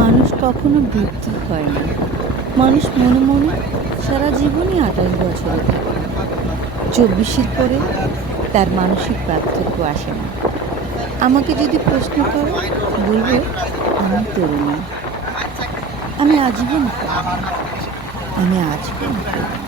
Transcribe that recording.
মানুষ কখনো বৃদ্ধ হয় না। মানুষ মনে মনে সারা জীবনই ২৮ বছরে থাকে। ২৪-এর পরে তার মানসিক পার্থক্য আসে না। আমাকে যদি প্রশ্ন করো, বলবো আমি তরুণী। আমি আজীবন তরুণী। আমি আজীবন তরুণী।